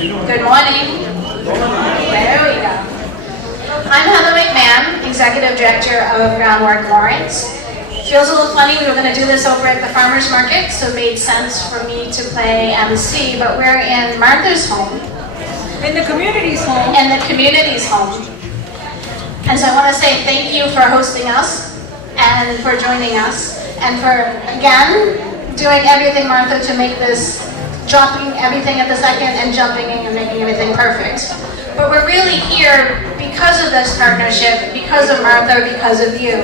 Good morning. There we go. I'm Heather McMahon, Executive Director of Groundwork Lawrence. Feels a little funny, we were going to do this over at the farmer's market, so it made sense for me to play MC, but we're in Martha's home. In the community's home. In the community's home. And so I want to say thank you for hosting us and for joining us and for, again, doing everything, Martha, to make this, dropping everything at the second and jumping in and making everything perfect. But we're really here because of this partnership, because of Martha, because of you,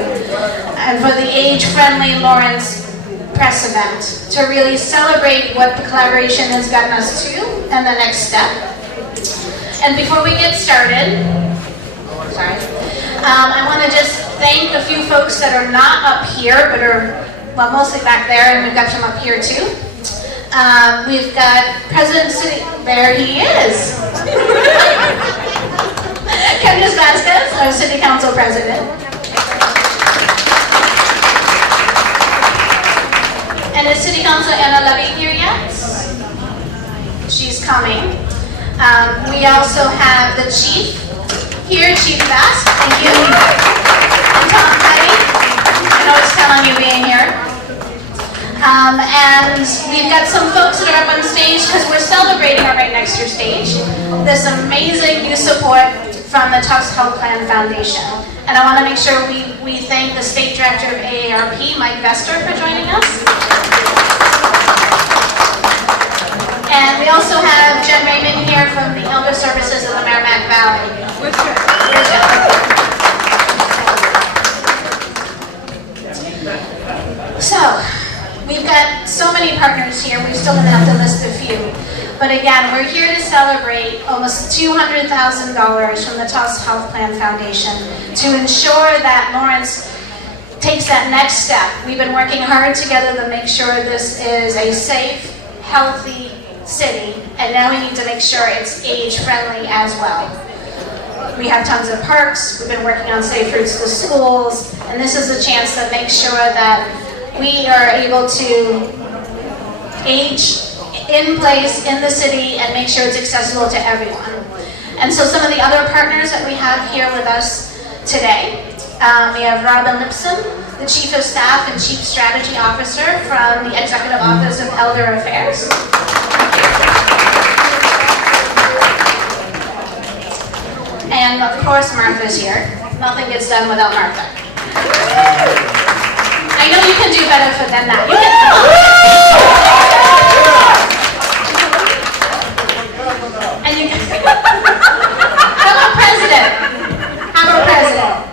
and for the age-friendly Lawrence press event to really celebrate what the collaboration has gotten us to and the next step. And before we get started, I want to just thank a few folks that are not up here, but are, well, mostly back there, and we've got some up here too. We've got President City, there he is. Candace Vasquez, our City Council President. And is City Council Anna Levy here yet? She's coming. We also have the Chief here, Chief Bass, thank you. And Tom Petty, I know it's telling you being here. And we've got some folks that are up on stage because we're celebrating our Right Next Year stage. This amazing new support from the Tufts Health Plan Foundation. And I want to make sure we thank the State Director of AARP, Mike Vester, for joining us. And we also have Jen Raymond here from the Elder Services of the Merrimack Valley. Where's Jen? So, we've got so many partners here, we're still going to have to list a few. But again, we're here to celebrate almost $200,000 from the Tufts Health Plan Foundation to ensure that Lawrence takes that next step. We've been working hard together to make sure this is a safe, healthy city, and now we need to make sure it's age-friendly as well. We have tons of parks, we've been working on safe routes to schools, and this is a chance to make sure that we are able to age in place in the city and make sure it's accessible to everyone. And so some of the other partners that we have here with us today, we have Robin Lipson, the Chief of Staff and Chief Strategy Officer from the Executive Office of Elder Affairs. And of course Martha's here. Nothing gets done without Martha. I know you can do better than that. You can. And you can. How about President? How about President?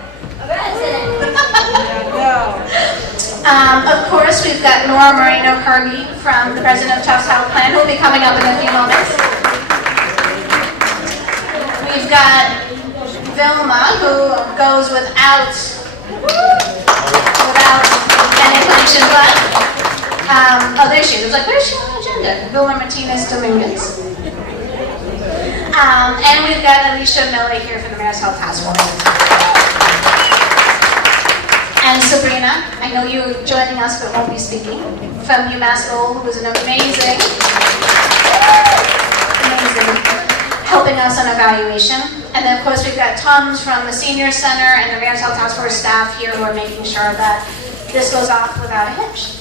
Of course, we've got Nora Moreno-Carby from the President of Tufts Health Plan, who will be coming up in a few moments. We've got Vilma, who goes without any explanation, but oh, there she is. I was like, where's she on the agenda? Vilma Martinez Dominguez. And we've got Alicia Miller here from the Mayor's Health Task Force. And Sabrina, I know you're joining us but won't be speaking, from UMass Lowell, who was an amazing, helping us on evaluation. And then of course we've got Tums from the Senior Center and the Mayor's Health Task Force staff here who are making sure that this goes off without a hitch.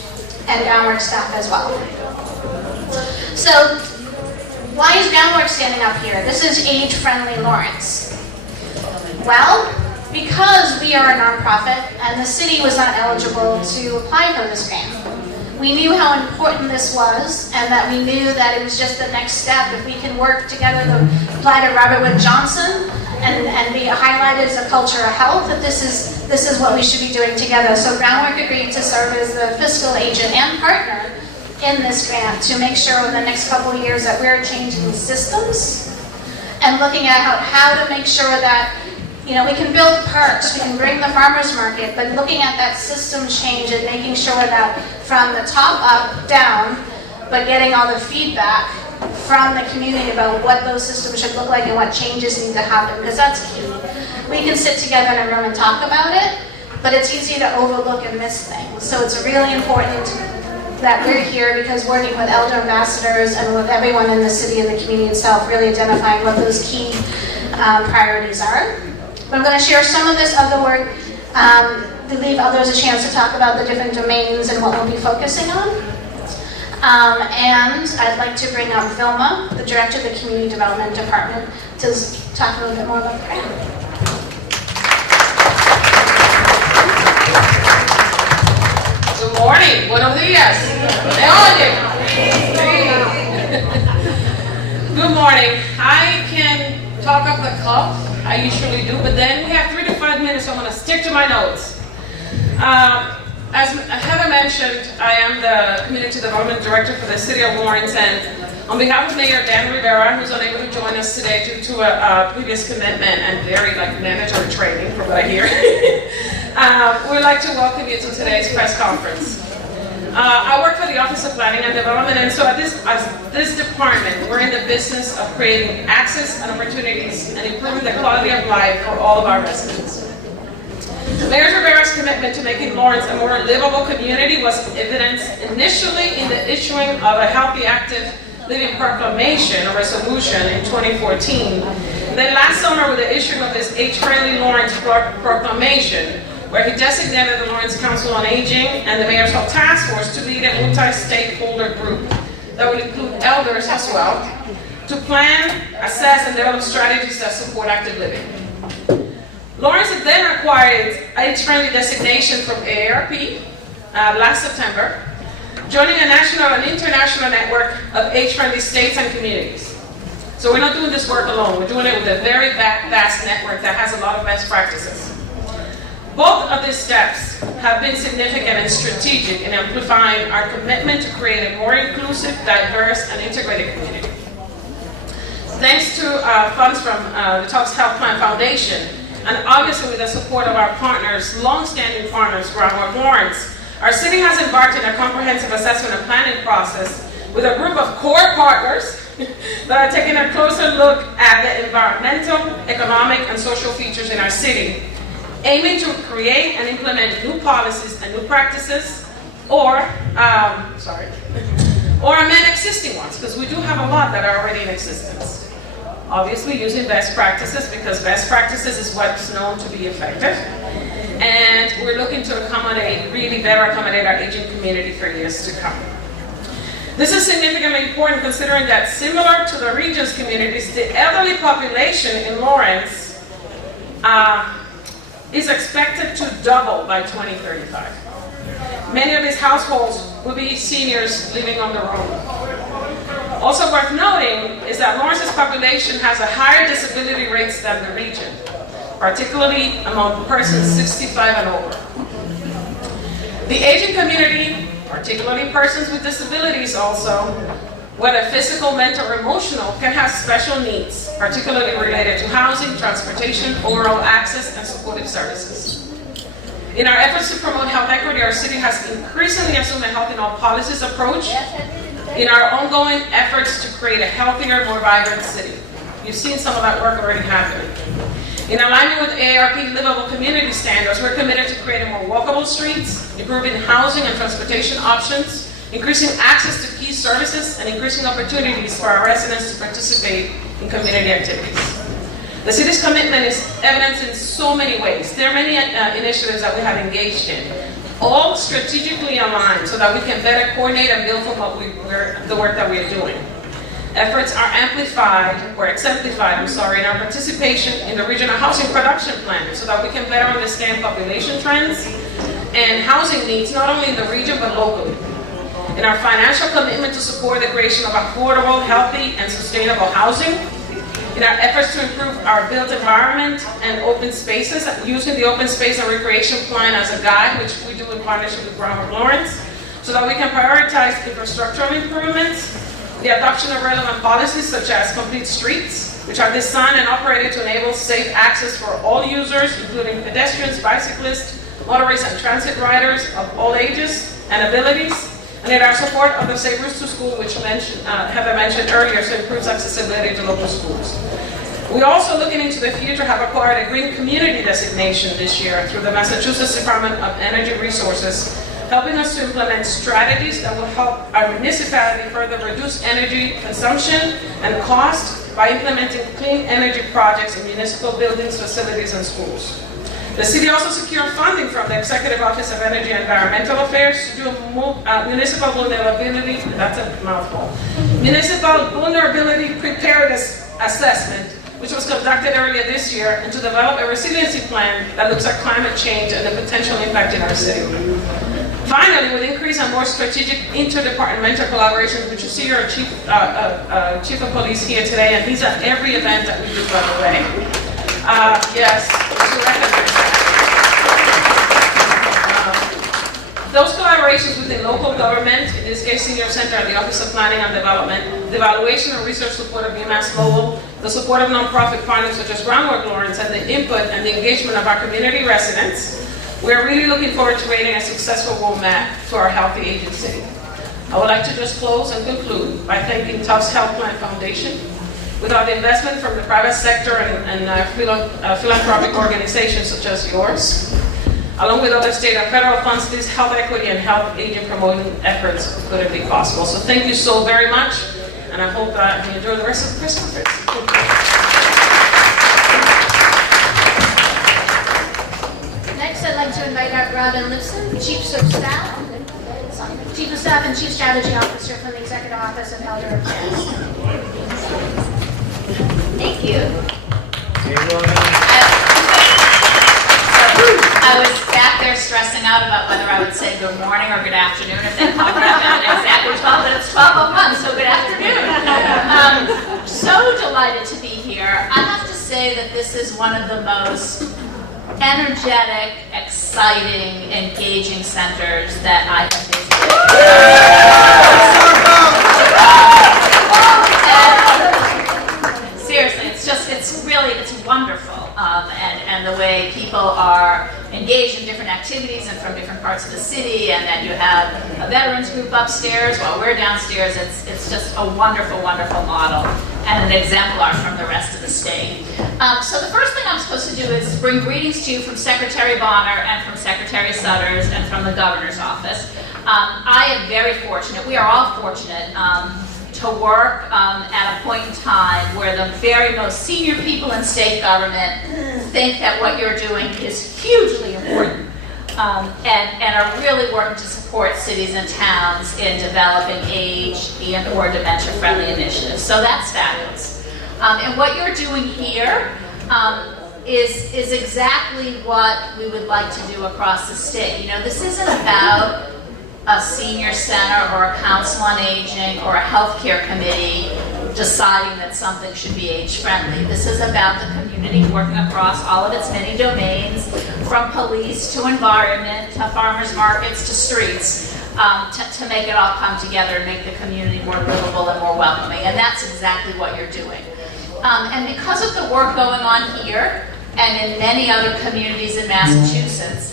And Groundwork staff as well. So, why is Groundwork standing up here? This is age-friendly Lawrence. Well, because we are a nonprofit and the city was not eligible to apply for this grant. We knew how important this was and that we knew that it was just the next step. If we can work together to apply to Robert Wood Johnson and be highlighted as a culture of health, that this is what we should be doing together. So Groundwork agreed to serve as the fiscal agent and partner in this grant to make sure in the next couple of years that we're changing systems and looking at how to make sure that we can build parks, we can bring the farmers market, but looking at that system change and making sure that from the top up, down, but getting all the feedback from the community about what those systems should look like and what changes need to happen, because that's key. We can sit together in a room and talk about it, but it's easy to overlook and miss things. So it's really important that we're here because working with elder ambassadors and with everyone in the city and the community itself, really identifying what those key priorities are. But I'm going to share some of this other work to leave others a chance to talk about the different domains and what we'll be focusing on. And I'd like to bring up Vilma, the Director of the Community Development Department, to talk a little bit more about the grant. Good morning, buenos días. ¿Me oyen? Good morning. I can talk off the cuff, I usually do, but then we have 3 to 5 minutes, so I'm going to stick to my notes. As Heather mentioned, I am the Community Development Director for the City of Lawrence, and on behalf of Mayor Dan Rivera, who's unable to join us today due to a previous commitment and very manager training, from what I hear, we'd like to welcome you to today's press conference. I work for the Office of Planning and Development, and so as this department, we're in the business of creating access and opportunities and improving the quality of life for all of our residents. Mayor Rivera's commitment to making Lawrence a more livable community was evidenced initially in the issuing of a Healthy Active Living Proclamation, or resolution, in 2014. Then last summer with the issuing of this Age-Friendly Lawrence Proclamation, where he designated the Lawrence Council on Aging and the Mayor's Health Task Force to lead a multi-stakeholder group that will include elders as well, to plan, assess, and develop strategies that support active living. Lawrence then acquired age-friendly designation from AARP last September, joining a national and international network of age-friendly states and communities. So we're not doing this work alone, we're doing it with a very vast network that has a lot of best practices. Both of these steps have been significant and strategic in amplifying our commitment to create a more inclusive, diverse, and integrated community. Thanks to funds from the Tufts Health Plan Foundation, and obviously with the support of our partners, long-standing partners, Groundwork Lawrence, our city has embarked on a comprehensive assessment and planning process with a group of core partners that are taking a closer look at the environmental, economic, and social features in our city, aiming to create and implement new policies and new practices, or amend existing ones, because we do have a lot that are already in existence. Obviously using best practices, because best practices is what's known to be effective. And we're looking to really better accommodate our aging community for years to come. This is significantly important considering that similar to the region's communities, the elderly population in Lawrence is expected to double by 2035. Many of these households will be seniors living on their own. Also worth noting is that Lawrence's population has a higher disability rates than the region, particularly among persons 65 and older. The aging community, particularly persons with disabilities also, whether physical, mental, or emotional, can have special needs, particularly related to housing, transportation, overall access, and supportive services. In our efforts to promote health equity, our city has increasingly assumed a health in all policies approach in our ongoing efforts to create a healthier, more vibrant city. You've seen some of that work already happening. In alignment with AARP livable community standards, we're committed to creating more walkable streets, improving housing and transportation options, increasing access to key services, and increasing opportunities for our residents to participate in community activities. The city's commitment is evidenced in so many ways. There are many initiatives that we have engaged in, all strategically aligned so that we can better coordinate and build from the work that we are doing. Efforts are exemplified in our participation in the regional housing production plan so that we can better understand population trends and housing needs not only in the region but locally. In our financial commitment to support the creation of affordable, healthy, and sustainable housing, in our efforts to improve our built environment and open spaces, using the Open Space and Recreation Plan as a guide, which we do in partnership with Groundwork Lawrence, so that we can prioritize infrastructural improvements, the adoption of relevant policies such as Complete Streets, which are designed and operated to enable safe access for all users, including pedestrians, bicyclists, motorists, and transit riders of all ages and abilities, and in our support of the Safe Routes to School, which Heather mentioned earlier, so improves accessibility to local schools. We also, looking into the future, have acquired a Green Community designation this year through the Massachusetts Department of Energy Resources helping us to implement strategies that will help our municipality further reduce energy consumption and cost by implementing clean energy projects in municipal buildings, facilities, and schools. The city also secured funding from the Executive Office of Energy and Environmental Affairs to do a municipal vulnerability, that's a mouthful, municipal vulnerability preparedness assessment, which was conducted earlier this year, and to develop a resiliency plan that looks at climate change and the potential impact in our city. Finally, with increase and more strategic interdepartmental collaboration, which you see your chief of police here today, and he's at every event that we do, by the way. Yes, to recognize that. Those collaborations within local government, in this case Senior Center and the Office of Planning and Development, the evaluation and research support of UMass Lowell, the support of nonprofit partners such as Groundwork Lawrence, and the input and the engagement of our community residents, we're really looking forward to creating a successful roadmap to our healthy aging city. I would like to just close and conclude by thanking Tufts Health Plan Foundation. Without the investment from the private sector and philanthropic organizations such as yours, along with other state and federal funds, these health equity and health aging promoting efforts couldn't be possible. So thank you so very much, and I hope that you enjoy the rest of the press conference. Next, I'd like to invite out Robin Lipson, Chief of Staff and Chief Strategy Officer from the Executive Office of Elder Affairs. Thank you. I was back there stressing out about whether I would say good morning or good afternoon if they called me up at exactly 12, but it's 12:01, so good afternoon. So delighted to be here. I have to say that this is one of the most energetic, exciting, engaging centers that I have visited. Seriously, it's wonderful. And the way people are engaged in different activities and from different parts of the city, and that you have a veterans group upstairs while we're downstairs. It's just a wonderful, wonderful model and an exemplar from the rest of the state. So the first thing I'm supposed to do is bring greetings to you from Secretary Bonner and from Secretary Sutters and from the Governor's Office. I am very fortunate, we are all fortunate, to work at a point in time where the very most senior people in state government think that what you're doing is hugely important and are really working to support cities and towns in developing age and or dementia-friendly initiatives. So that's fabulous. And what you're doing here is exactly what we would like to do across the state. You know, this isn't about a senior center or a council on aging or a healthcare committee deciding that something should be age-friendly. This is about the community working across all of its many domains, from police to environment to farmers markets to streets, to make it all come together and make the community more livable and more welcoming. And that's exactly what you're doing. And because of the work going on here and in many other communities in Massachusetts,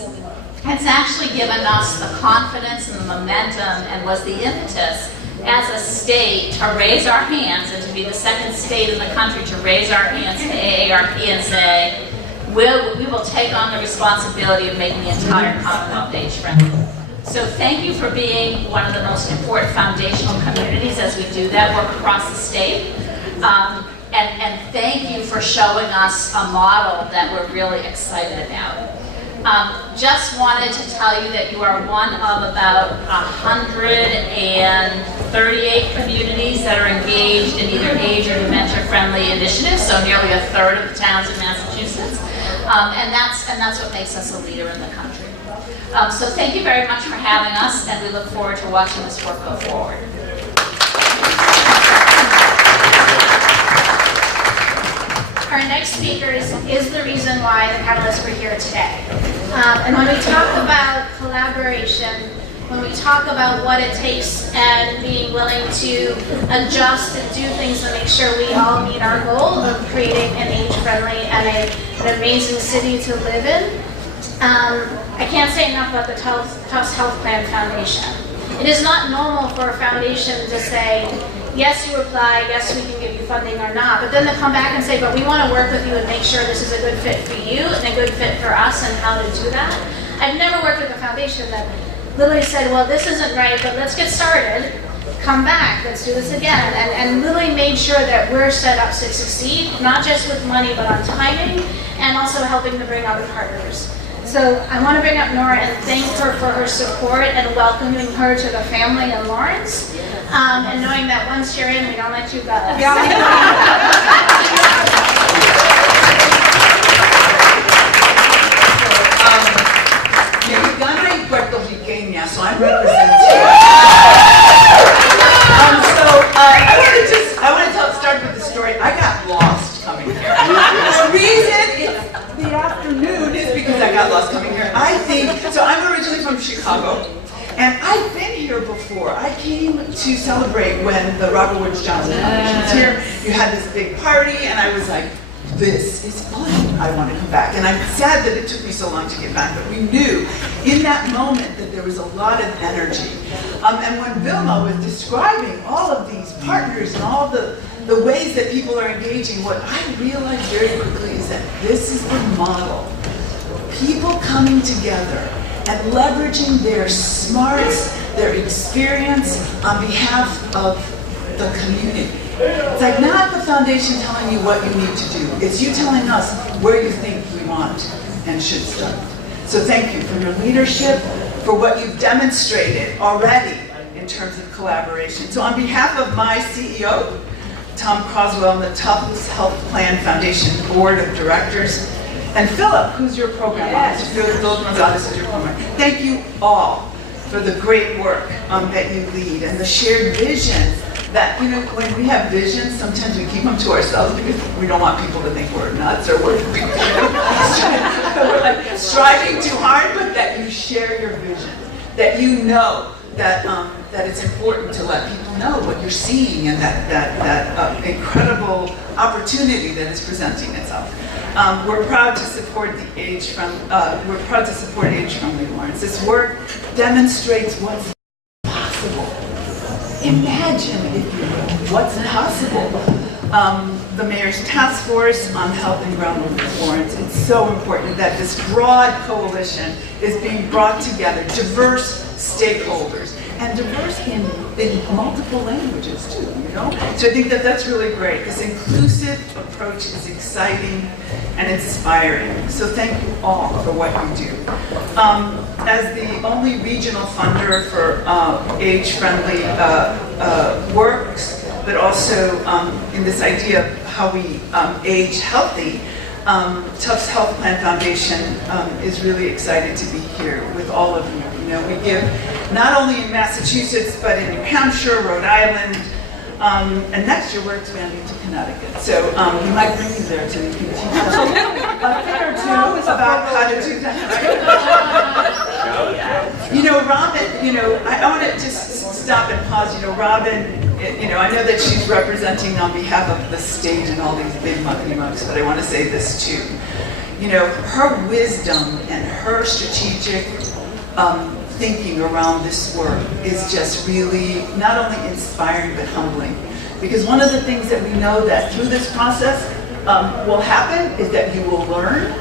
it's actually given us the confidence and the momentum and was the impetus as a state to raise our hands and to be the second state in the country to raise our hands to AARP and say, we will take on the responsibility of making the entire Commonwealth age-friendly. So thank you for being one of the most important foundational communities as we do that work across the state. And thank you for showing us a model that we're really excited about. Just wanted to tell you that you are one of about 138 communities that are engaged in either age or dementia-friendly initiatives, so nearly a third of the towns in Massachusetts, and that's what makes us a leader in the country. So thank you very much for having us, and we look forward to watching this work go forward. Our next speaker is the reason why the panelists were here today. And when we talk about collaboration, when we talk about what it takes and being willing to adjust and do things to make sure we all meet our goal of creating an age-friendly and an amazing city to live in, I can't say enough about the Tufts Health Plan Foundation. It is not normal for a foundation to say, yes, you apply, yes, we can give you funding or not, but then they come back and say, but we want to work with you and make sure this is a good fit for you and a good fit for us and how to do that. I've never worked with a foundation that Lily said, well, this isn't right, but let's get started. Come back, let's do this again. And Lily made sure that we're set up to succeed, not just with money, but on timing, and also helping to bring other partners. So I want to bring up Nora and thank her for her support and welcoming her to the family in Lawrence, and knowing that once you're in, we don't let you go. Mexicana y Puertorriqueña, so I'm representing. I want to start with the story. I got lost coming here. The reason it's the afternoon is because I got lost coming here. I think, so I'm originally from Chicago, and I've been here before. I came to celebrate when the Robert Woods Johnson Foundation was here. You had this big party, and I was like, this is fun. I want to come back. And I'm sad that it took me so long to get back, but we knew in that moment that there was a lot of energy. And when Vilma was describing all of these partners and all the ways that people are engaging, what I realized very quickly is that this is the model. People coming together and leveraging their smarts, their experience on behalf of the community. It's like not the foundation telling you what you need to do. It's you telling us where you think we want and should start. So thank you for your leadership, for what you've demonstrated already in terms of collaboration. So on behalf of my CEO, Tom Croswell, and the Tufts Health Plan Foundation Board of Directors, and Philip, who's your program officer, Philip Gonzalez is your program. Thank you all for the great work that you lead and the shared vision that, you know, when we have visions, sometimes we keep them to ourselves because we don't want people to think we're nuts or we're like striving too hard, but that you share your vision, that you know that that it's important to let people know what you're seeing and that incredible opportunity that is presenting itself. We're proud to support the we're proud to support Age-Friendly Lawrence. This work demonstrates what's possible. Imagine, if you will, what's possible. The Mayor's Task Force on Health and Groundwater in Lawrence, it's so important that this broad coalition is being brought together, diverse stakeholders, and diverse in multiple languages too, you know? So I think that that's really great. This inclusive approach is exciting and inspiring. So thank you all for what you do. As the only regional funder for age-friendly works, but also in this idea of how we age healthy, Tufts Health Plan Foundation is really excited to be here with all of you. You know, we give not only in Massachusetts, but in New Hampshire, Rhode Island, and next year we're expanding to Connecticut. So we might bring you there so you can teach us a thing or two about how to do that. You know, Robin, you know, I want to just stop and pause. You know, Robin, you know, I know that she's representing on behalf of the state and all these big mucky mucks, but I want to say this too. You know, her wisdom and her strategic thinking around this work is just really not only inspiring but humbling. Because one of the things that we know that through this process will happen is that you will learn,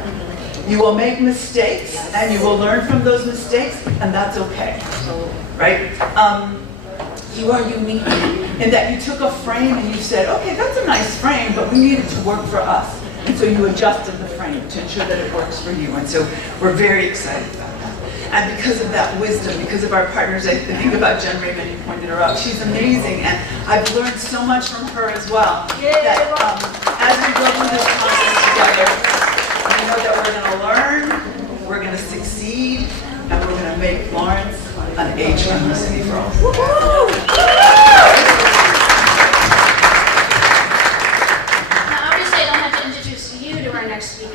you will make mistakes, and you will learn from those mistakes, and that's okay, right? You are unique in that you took a frame and you said, okay, that's a nice frame, but we need it to work for us. And so you adjusted the frame to ensure that it works for you. And so we're very excited about that. And because of that wisdom, because of our partners, I think about Jen Raymond, you pointed her out. She's amazing, and I've learned so much from her as well. That as we go through this process together, we know that we're going to learn, we're going to succeed, and we're going to make Lawrence an age-friendly city for all.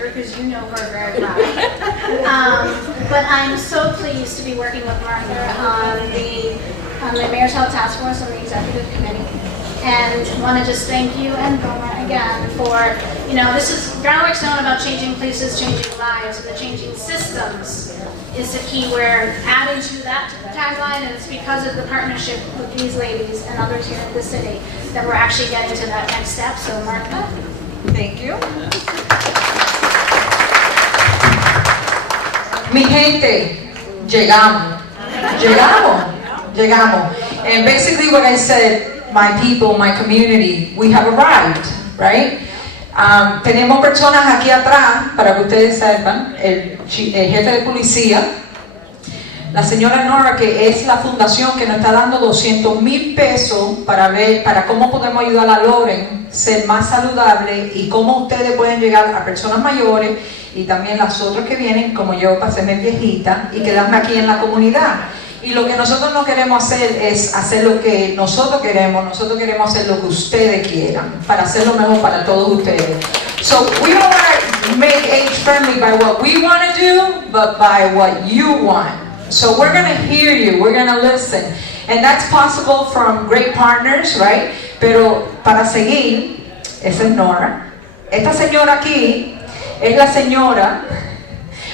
Because you know her very well. But I'm so pleased to be working with Martha on the Mayor's Health Task Force and the Executive Committee. And want to just thank you and Vilma again for, you know, this is, Groundwork's known about changing places, changing lives, and the changing systems is the key. We're adding to that tagline, and it's because of the partnership with these ladies and others here in the city that we're actually getting to that next step. So Martha. Thank you. Mi gente, llegamos. Llegamos. And basically what I said, my people, my community, we have arrived, right? Tenemos personas aquí atrás, para que ustedes sepan, el jefe de policía, la señora Nora, que es la fundación que nos está dando 200,000 pesos para cómo podemos ayudar a Loren a ser más saludable y cómo ustedes pueden llegar a personas mayores y también las otras que vienen, como yo, para hacerme viejita y quedarme aquí en la comunidad. Y lo que nosotros no queremos hacer es hacer lo que nosotros queremos hacer lo que ustedes quieran, para hacerlo mejor para todos ustedes. So we don't want to make age friendly by what we want to do, but by what you want. So we're going to hear you, we're going to listen. And that's possible from great partners, right? Pero para seguir, esa es Nora. Esta señora aquí es la señora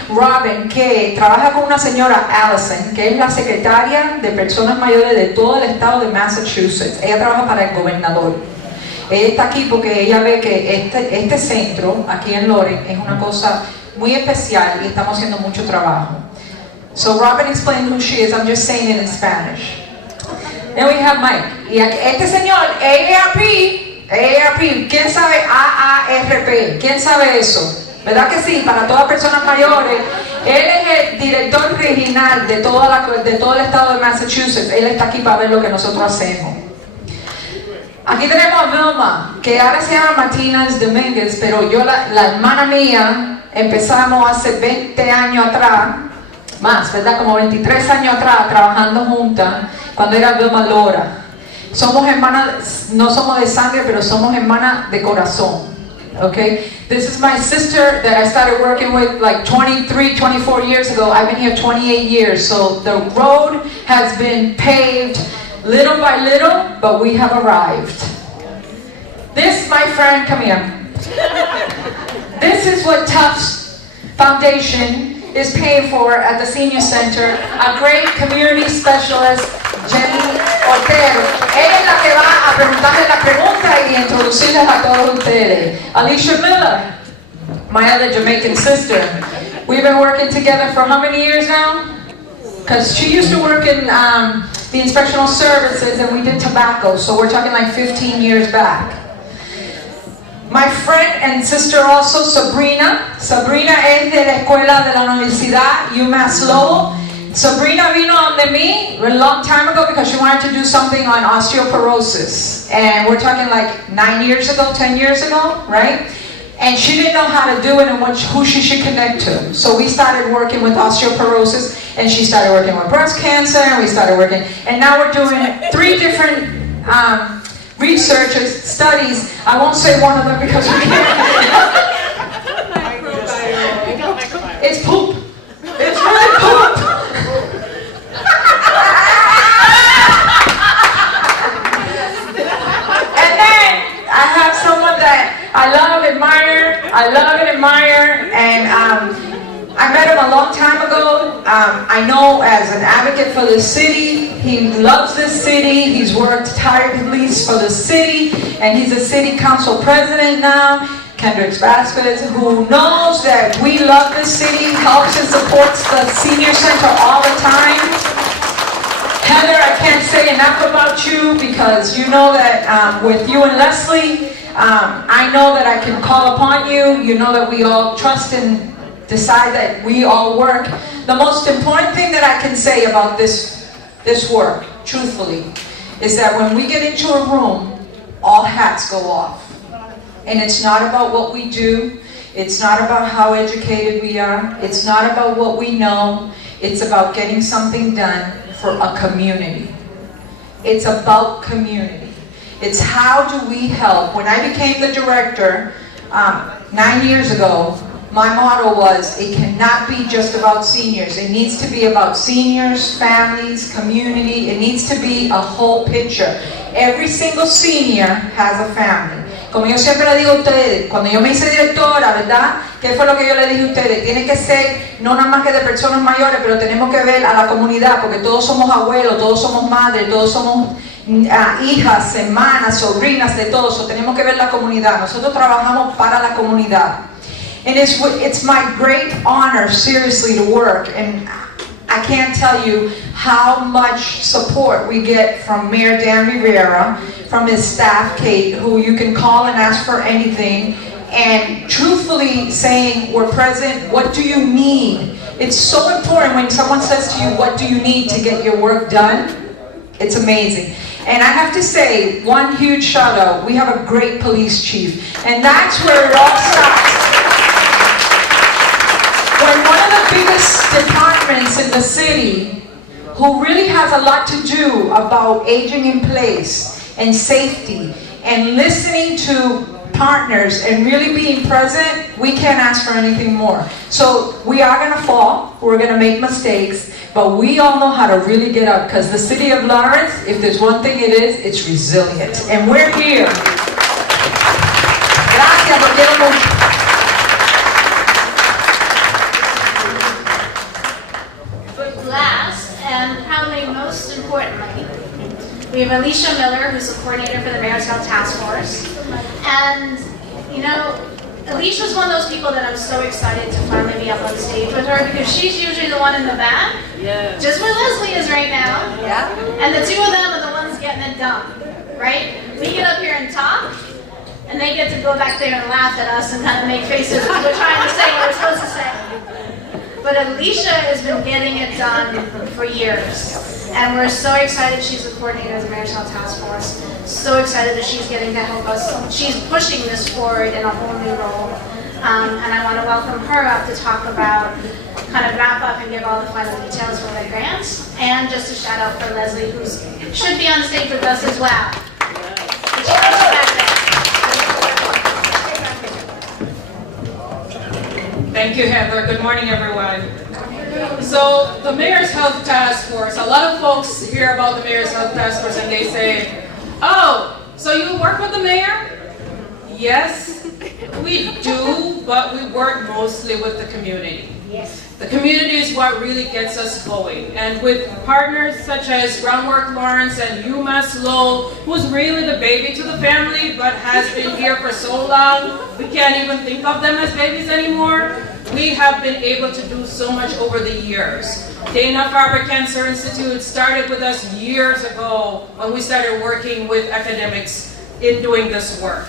Robin, que trabaja con una señora Allison, que es la secretaria de personas mayores de todo el estado de Massachusetts. Ella trabaja para el gobernador. Ella está aquí porque ella ve que este centro, aquí en Loren, es una cosa muy especial y estamos haciendo mucho trabajo. So Robin explained who she is. I'm just saying it in Spanish. Then we have Mike. Y este señor, AARP, ¿quién sabe AARP? ¿Quién sabe eso? ¿Verdad que sí? Para todas personas mayores. Él es el director regional de todo el estado de Massachusetts. Él está aquí para ver lo que nosotros hacemos. Aquí tenemos a Vilma, que ahora se llama Martínez Domínguez, pero yo, la hermana mía, empezamos hace 20 años atrás, más, ¿verdad? Como 23 años atrás, trabajando juntas, cuando era Vilma Lora. Somos hermanas, no somos de sangre, pero somos hermanas de corazón. Okay? This is my sister that I started working with like 23, 24 years ago. I've been here 28 years. So the road has been paved little by little, but we have arrived. This, my friend, come here. This is what Tufts Foundation is paying for at the Senior Center. A great community specialist, Jenny Otero. Ella es la que va a preguntarle la pregunta y introducirles a todos ustedes. Alicia Miller, my other Jamaican sister. We've been working together for how many years now? Because she used to work in the inspectional services and we did tobacco, so we're talking like 15 years back. My friend and sister also, Sabrina. Sabrina es de la escuela de la universidad UMass Lowell. Sabrina vino donde mí a long time ago because she wanted to do something on osteoporosis. And we're talking like 9 years ago, 10 years ago, right? And she didn't know how to do it and who she should connect to. So we started working with osteoporosis and she started working with breast cancer and we started working. And now we're doing 3 different researchers, studies. I won't say one of them because we can't. It's poop. It's really poop. And then I have someone that I love and admire, and I met him a long time ago. I know as an advocate for the city, he loves this city, he's worked tirelessly for the city, and he's a city council president now, Kendrick Vasquez, who knows that we love this city, helps and supports the senior center all the time. Heather, I can't say enough about you because you know that with you and Leslie, I know that I can call upon you. You know that we all trust and decide that we all work. The most important thing that I can say about this work, truthfully, is that when we get into a room, all hats go off. And it's not about what we do. It's not about how educated we are. It's not about what we know. It's about getting something done for a community. It's about community. It's how do we help. When I became the director 9 years ago, my motto was, it cannot be just about seniors. It needs to be about seniors, families, community. It needs to be a whole picture. Every single senior has a family. Como yo siempre le digo a ustedes, cuando yo me hice directora, ¿verdad? ¿Qué fue lo que yo le dije a ustedes? Tiene que ser no nada más que de personas mayores, pero tenemos que ver a la comunidad, porque todos somos abuelos, todos somos madres, todos somos hijas, hermanas, sobrinas, de todos. So tenemos que ver la comunidad. Nosotros trabajamos para la comunidad. And it's my great honor, seriously, to work. And I can't tell you how much support we get from Mayor Dan Rivera, from his staff, Kate, who you can call and ask for anything, and truthfully saying, we're present, what do you need? It's so important when someone says to you, what do you need to get your work done? It's amazing. And I have to say, one huge shout out, we have a great police chief, and that's where it all starts. When one of the biggest departments in the city, who really has a lot to do about aging in place and safety and listening to partners and really being present, we can't ask for anything more. So we are going to fall, we're going to make mistakes, but we all know how to really get up, because the city of Lawrence, if there's one thing it is, it's resilient. And we're here. Gracias, lo quiero mucho. Last, and probably most importantly, we have Alicia Miller, who's the coordinator for the Mayor's Health Task Force. And, you know, Alicia's one of those people that I'm so excited to finally be up on stage with her, because she's usually the one in the back, just where Leslie is right now. Yeah. And the two of them are the ones getting it done, right? We get up here and talk, and they get to go back there and laugh at us and kind of make faces as we're trying to say what we're supposed to say. But Alicia has been getting it done for years. And we're so excited she's the coordinator of the Mayor's Health Task Force. So excited that she's getting to help us. She's pushing this forward in a whole new role. And I want to welcome her up to talk about, kind of wrap up and give all the final details for the grants. And just a shout out for Leslie, who should be on stage with us as well. And she knows she's back there. Thank you, Heather. Good morning, everyone. So, the Mayor's Health Task Force, a lot of folks hear about the Mayor's Health Task Force and they say, oh, so you work with the mayor? Yes, we do, but we work mostly with the community. Yes. The community is what really gets us going. And with partners such as Groundwork Lawrence and UMass Lowell, who's really the baby to the family, but has been here for so long, we can't even think of them as babies anymore. We have been able to do so much over the years. Dana-Farber Cancer Institute started with us years ago when we started working with academics in doing this work.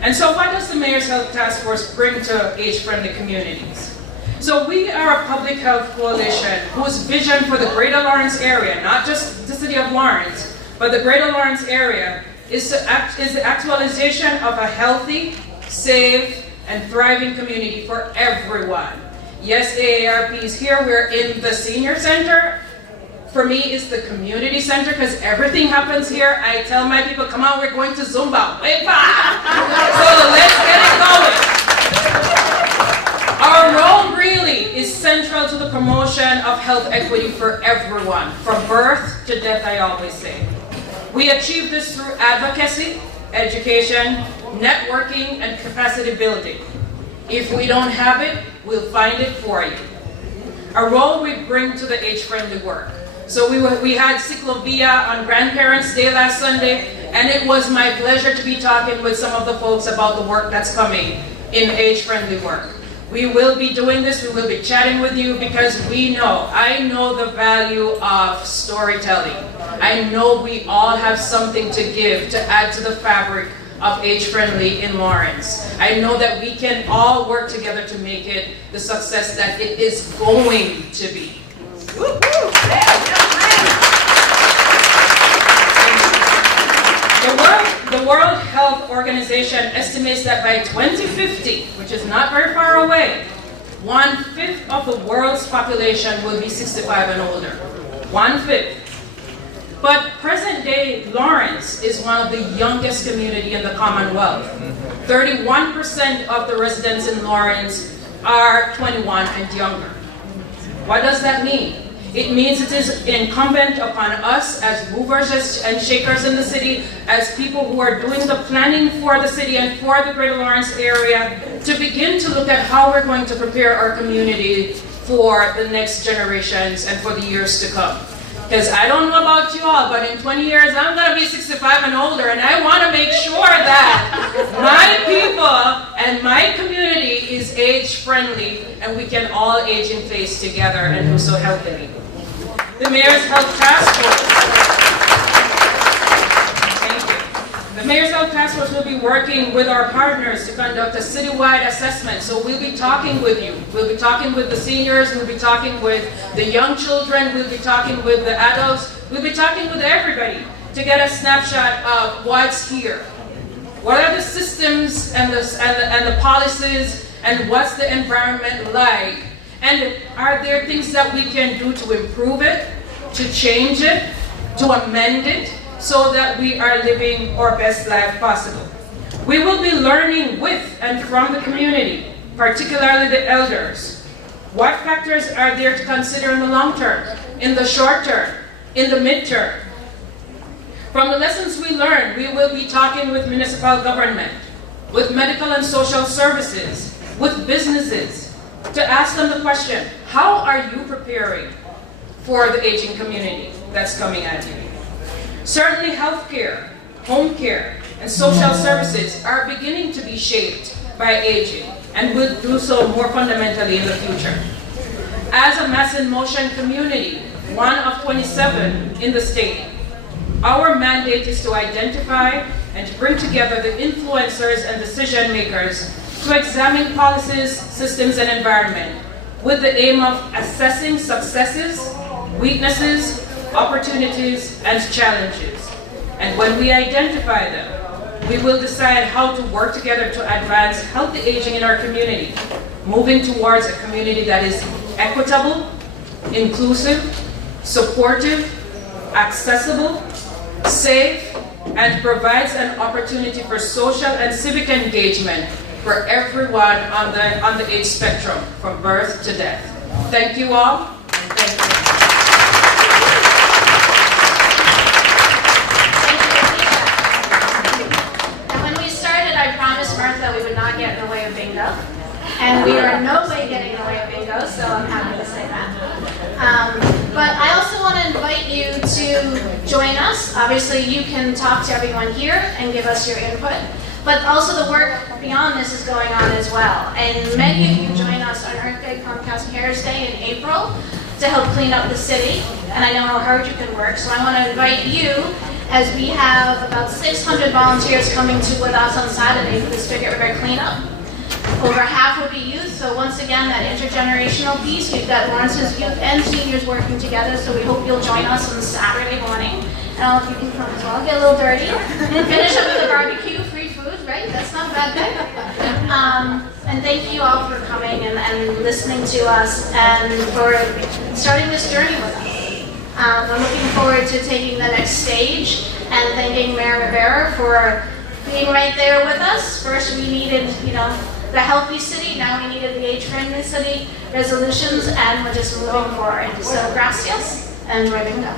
And so what does the Mayor's Health Task Force bring to age-friendly communities? So we are a public health coalition whose vision for the Greater Lawrence area, not just the city of Lawrence, but the Greater Lawrence area, is the actualization of a healthy, safe, and thriving community for everyone. Yes, AARP is here. We're in the senior center. For me, it's the community center because everything happens here. I tell my people, come on, we're going to Zumba. Way back. So let's get it going. Our role really is central to the promotion of health equity for everyone, from birth to death, I always say. We achieve this through advocacy, education, networking, and capacity building. If we don't have it, we'll find it for you. A role we bring to the age-friendly work. So we had Ciclovia on Grandparents' Day last Sunday, and it was my pleasure to be talking with some of the folks about the work that's coming in age-friendly work. We will be doing this, we will be chatting with you because I know the value of storytelling. I know we all have something to give to add to the fabric of age-friendly in Lawrence. I know that we can all work together to make it the success that it is going to be. The World Health Organization estimates that by 2050, which is not very far away, 1/5 of the world's population will be 65 and older. 1/5. But present-day Lawrence is one of the youngest community in the Commonwealth. 31% of the residents in Lawrence are 21 and younger. What does that mean? It means it is incumbent upon us as movers and shakers in the city, as people who are doing the planning for the city and for the Greater Lawrence area, to begin to look at how we're going to prepare our community for the next generations and for the years to come. Because I don't know about you all, but in 20 years I'm going to be 65 and older, and I want to make sure that my people and my community is age-friendly, and we can all age in place together and do so healthily. The Mayor's Health Task Force. The Mayor's Health Task Force will be working with our partners to conduct a citywide assessment. So we'll be talking with you. We'll be talking with the seniors. We'll be talking with the young children. We'll be talking with the adults. We'll be talking with everybody to get a snapshot of what's here. What are the systems and the policies, and what's the environment like? And are there things that we can do to improve it, to change it, to amend it, so that we are living our best life possible? We will be learning with and from the community, particularly the elders. What factors are there to consider in the long term, in the short term, in the midterm? From the lessons we learned, we will be talking with municipal government, with medical and social services, with businesses, to ask them the question, how are you preparing for the aging community that's coming at you? Certainly healthcare, home care, and social services are beginning to be shaped by aging and will do so more fundamentally in the future. As a mass in motion community, one of 27 in the state, our mandate is to identify and to bring together the influencers and decision makers to examine policies, systems, and environment with the aim of assessing successes, weaknesses, opportunities, and challenges. And when we identify them, we will decide how to work together to advance healthy aging in our community, moving towards a community that is equitable, inclusive, supportive, accessible, safe, and provides an opportunity for social and civic engagement for everyone on the age spectrum, from birth to death. Thank you all. And thank you. And when we started, I promised Martha we would not get in the way of bingo. And we are in no way getting in the way of bingo, so I'm happy to say that. But I also want to invite you to join us. Obviously, you can talk to everyone here and give us your input. But also the work beyond this is going on as well. And many of you join us on Earth Day, Comcast Cares Day in April to help clean up the city. And I know how hard you can work, so I want to invite you, as we have about 600 volunteers coming with us on Saturday for the Spigot River cleanup. Over half will be youth, so once again, that intergenerational piece, we've got Lawrence's youth and seniors working together, so we hope you'll join us on Saturday morning. And all of you can come as well, get a little dirty, and finish up with a barbecue, free food, right? That's not a bad thing. And thank you all for coming and listening to us, and for starting this journey with us. We're looking forward to taking the next stage, and thanking Mayor Rivera for being right there with us. First we needed, the healthy city, now we needed the age-friendly city resolutions, and we're just moving forward. So gracias, and Revinga.